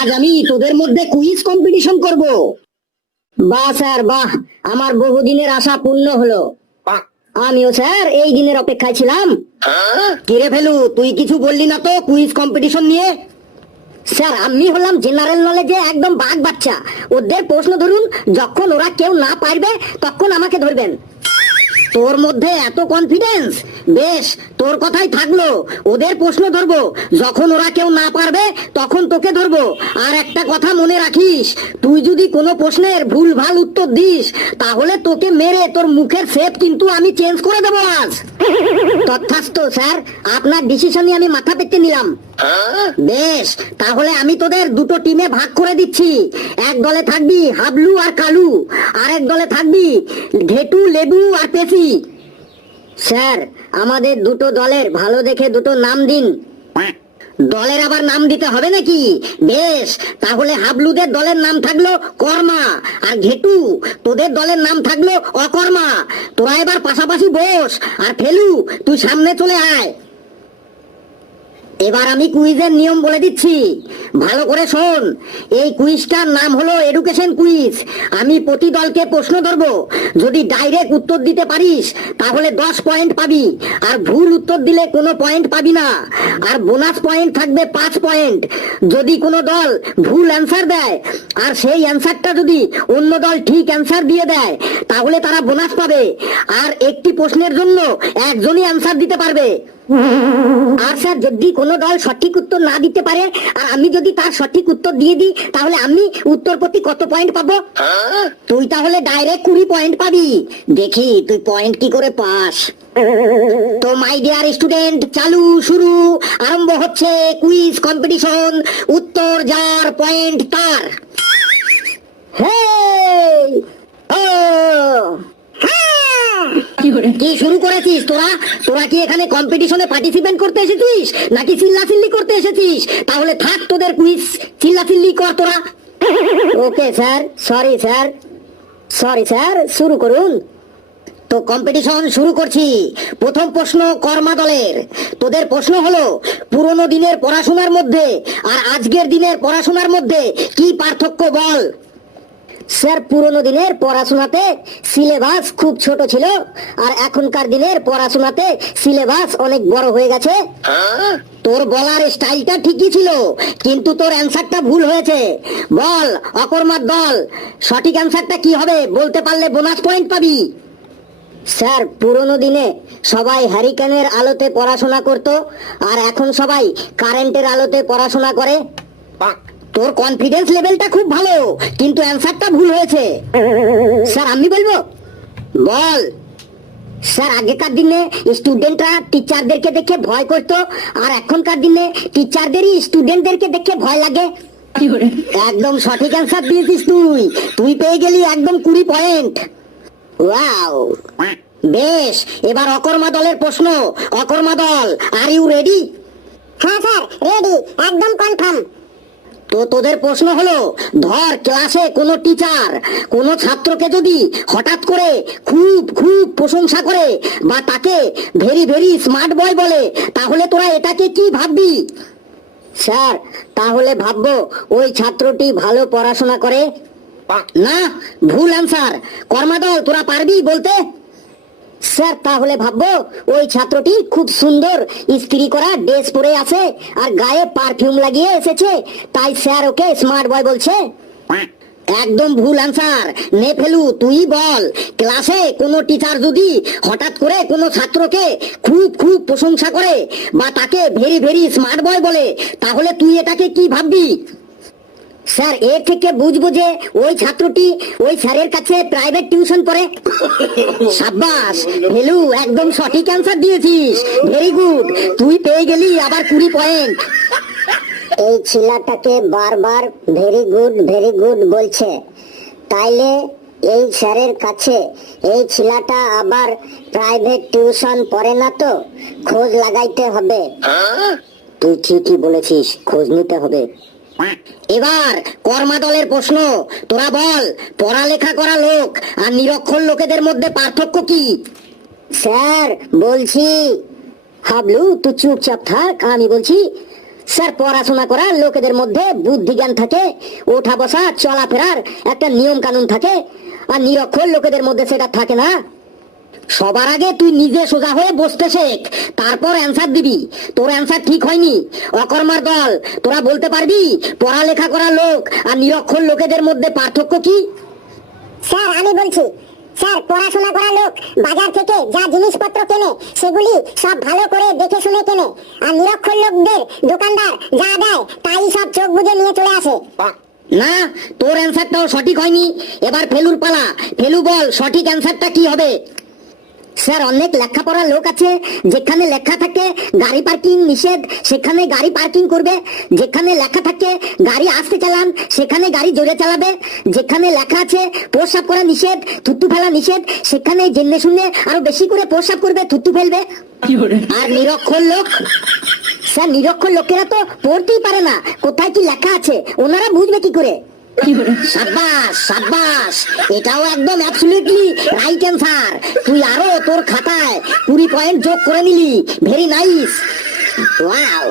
আজ আমি তোদের মধ্যে কুইজ কম্পিটিশন করব। বাহ স্যার বাহ আমার বহুদিনের আশা পূর্ণ হলো। আমিও স্যার এই দিনের অপেক্ষায় ছিলাম। কিরে ফেলু তুই কিছু বললি না তো কুইজ কম্পিটিশন নিয়ে? স্যার আমি হলাম জেনারেল নলেজে একদম বাঘ বাচ্চা। ওদের প্রশ্ন ধরুন যখন ওরা কেউ না পারবে তখন আমাকে ধরবেন। তোর মধ্যে এত কনফিডেন্স বেশ, তোর কথাই থাকল। ওদের প্রশ্ন ধরবো। যখন ওরা কেউ না পারবে, তখন তোকে ধরবো। আর একটা কথা মনে রাখিস, তুই যদি কোনো প্রশ্নের ভুল ভালো উত্তর দিস, তাহলে তোকে মেরে তোর মুখের শেপ কিন্তু আমি চেঞ্জ করে দেবো আজ। তথাস্ত স্যার, আপনার ডিসিশনই আমি মাথা পেতে নিলাম। বেশ, তাহলে আমি তোদের দুটো টিমে ভাগ করে দিচ্ছি। এক দলে থাকবি হাবলু আর কালু আর এক দলে থাকবি ঘেটু, লেবু আর পেশি স্যার, আমাদের দুটো দলের ভালো দেখে দুটো নাম দিন। দলের আবার নাম দিতে হবে নাকি? বেশ, তাহলে হাবলুদের দলের নাম থাকল কর্মা, আর ঘেটু, তোদের দলের নাম থাকল অকর্মা। তোরা এবার পাশাপাশি বস, আর ফেলু, তুই সামনে চলে আয়। এবার আমি কুইজের নিয়ম বলে দিচ্ছি। ভালো করে শোন। এই কুইজটার নাম হলো এডুকেশন কুইজ। আমি প্রতি দলকে প্রশ্ন ধরবো। যদি ডাইরেক্ট উত্তর দিতে পারিস, তাহলে দশ পয়েন্ট পাবি। আর ভুল উত্তর দিলে কোনো পয়েন্ট পাবি না। আর বোনাস পয়েন্ট থাকবে পাঁচ পয়েন্ট। যদি কোনো দল ভুল অ্যান্সার দেয়, আর সেই অ্যান্সারটা যদি অন্য দল ঠিক অ্যান্সার দিয়ে দেয়, তাহলে তারা বোনাস পাবে। আর একটি প্রশ্নের জন্য একজনই অ্যান্সার দিতে পারবে। আর স্যার যদি কোনো দল সঠিক উত্তর না দিতে পারে আর আমি যদি তার সঠিক উত্তর দিয়ে দিই তাহলে আমি উত্তর প্রতি কত পয়েন্ট পাবো? তুই তাহলে ডাইরেক্ট কুড়ি পয়েন্ট পাবি। দেখি তুই পয়েন্ট কি করে পাস? তো মাই ডিয়ার স্টুডেন্ট চালু শুরু। আরম্ভ হচ্ছে কুইজ কম্পিটিশন উত্তর যার পয়েন্ট তার। হেই ও হ্যাঁ কি শুরু করেছিস? তোরা? তোরা কি এখানে কম্পিটিশনে পার্টিসিপেট করতে এসেছিস? নাকি চিল্লাচিল্লি করতে এসেছিস? তাহলে থাক তোদের কুইজ চিল্লাচিল্লি কর তোরা। Okay sir sorry sir sorry sir শুরু করুন। তো কম্পিটিশন শুরু করছি। প্রথম প্রশ্ন কর্মা দলের। তোদের প্রশ্ন হলো, পুরনো দিনের পড়াশোনার মধ্যে আর আজকের দিনের পড়াশোনার মধ্যে কি পার্থক্য বল? স্যার পুরনো দিনের পড়াশোনাতে সিলেবাস খুব ছোট ছিল আর এখনকার দিনের পড়াশোনাতে সিলেবাস অনেক বড় হয়ে গেছে। তোর বলার স্টাইলটা ঠিকই ছিল কিন্তু তোর অ্যান্সারটা ভুল হয়েছে। বল অকর্মার দল সঠিক অ্যান্সারটা কি হবে বলতে পারলে বোনাস পয়েন্ট পাবি। স্যার পুরনো দিনে সবাই হ্যারিকেনের আলোতে পড়াশোনা করত আর এখন সবাই কারেন্টের আলোতে পড়াশোনা করে। তোর কনফিডেন্স লেভেলটা খুব ভালো কিন্তু অ্যান্সারটা ভুল হয়েছে। স্যার আমি বলব? বল। স্যার আগেকার দিনে স্টুডেন্টরা টিচারদেরকে দেখে ভয় করতো আর এখনকার দিনে টিচারদেরই স্টুডেন্টদেরকে দেখে ভয় লাগে। একদম সঠিক অ্যান্সার দিয়েছিস তুই। তুই পেয়ে গেলি একদম কুড়ি পয়েন্ট ওয়াও বেশ এবার অকর্মা দলের প্রশ্ন। অকর্মা দল আর ইউ রেডি হ্যাঁ স্যার রেডি একদম কনফার্ম তো তোদের প্রশ্ন হলো, ধর ক্লাসে কোনো টিচার কোনো ছাত্রকে যদি হঠাৎ করে খুব খুব প্রশংসা করে বা তাকে ভেরি ভেরি স্মার্ট বয় বলে, তাহলে তোরা এটাকে কি ভাববি? স্যার, তাহলে ভাববো ওই ছাত্রটি ভালো পড়াশোনা করে। না, ভুল অ্যান্সার কর্মাদল তোরা পারবি বলতে? স্যার, তাহলে ভাববো, ওই ছাত্রটি খুব সুন্দর ইস্ত্রি করা ড্রেস পরে আছে আর গায়ে পারফিউম লাগিয়ে এসেছে। তাই স্যার ওকে স্মার্ট বয় বলছে, একদম ভুল আনসার নে ফেলু, তুই বল। ক্লাসে কোনো টিচার যদি হঠাৎ করে কোনো ছাত্রকে খুব খুব প্রশংসা করে বা তাকে ভেরি ভেরি স্মার্ট বয় বলে, তাহলে তুই এটাকে কি ভাববি? স্যার এর থেকে বুঝব যে ওই ছাত্রটি ওই স্যারের কাছে প্রাইভেট টিউশন পড়ে। সাব্বাস হেলু একদম সঠিক অ্যান্সার দিয়েছিস। ভেরি গুড তুই পেয়ে গেলি আবার কুড়ি পয়েন্ট এই ছেলেটাকে বারবার ভেরি গুড ভেরি গুড বলছে। তাইলে এই স্যারের কাছে এই ছেলেটা আবার প্রাইভেট টিউশন পড়ে না তো? খোঁজ লাগাইতে হবে। তুই ঠিকই বলেছিস খোঁজ নিতে হবে। এবার কর্মা দলের প্রশ্ন। তোরা বল, পড়ালেখা করা লোক আর নিরক্ষর লোকেদের মধ্যে পার্থক্য কি? স্যার, বলছি। হাবলু, তুই চুপচাপ থাক, আমি বলছি, স্যার, পড়াশোনা করা লোকেদের মধ্যে বুদ্ধি জ্ঞান থাকে ওঠা বসা চলাফেরার একটা নিয়ম কানুন থাকে, আর নিরক্ষর লোকেদের মধ্যে সেটা থাকে না। সবার আগে তুই নিজে সোজা হয়ে বসতে শেখ। তারপর অ্যান্সার দিবি। তোর অ্যান্সার ঠিক হয়নি। অকর্মার দল। তোরা বলতে পারবি পড়ালেখা করা লোক আর নিরক্ষর লোকেদের মধ্যে পার্থক্য কি? স্যার আমি বলছি স্যার পড়াশোনা করা লোক বাজার থেকে যা জিনিসপত্র কেনে সেগুলি সব ভালো করে দেখে শুনে কেনে। আর নিরক্ষর লোকদের দোকানদার যা দেয় তাই সব চোখ বুঝে নিয়ে চলে আসে। না তোর অ্যান্সারটাও সঠিক হয়নি। এবার ফেলুর পালা। ফেলু বল সঠিক অ্যান্সারটা কি হবে? স্যার অনেক লেখাপড়া লোক আছে যেখানে লেখা থাকে গাড়ি পার্কিং নিষেধ সেখানে গাড়ি পার্কিং করবে যেখানে লেখা থাকে গাড়ি আসতে চালান সেখানে গাড়ি জোরে চালাবে যেখানে লেখা আছে প্রস্রাব করা নিষেধ থুতু ফেলা নিষেধ সেখানে জেনে শুনে আরও বেশি করে প্রস্রাব করবে থুতু ফেলবে। আর নিরক্ষর লোক স্যার নিরক্ষর লোকেরা তো পড়তেই পারে না কোথায় কি লেখা আছে ওনারা বুঝবে কি করে? সাব্বাস সাব্বাস। এটাও একদম অ্যাবসলিউটলি রাইট অ্যান্সার তুই আরও তোর খাতায় কুড়ি পয়েন্ট যোগ করে নিলি। Very nice wow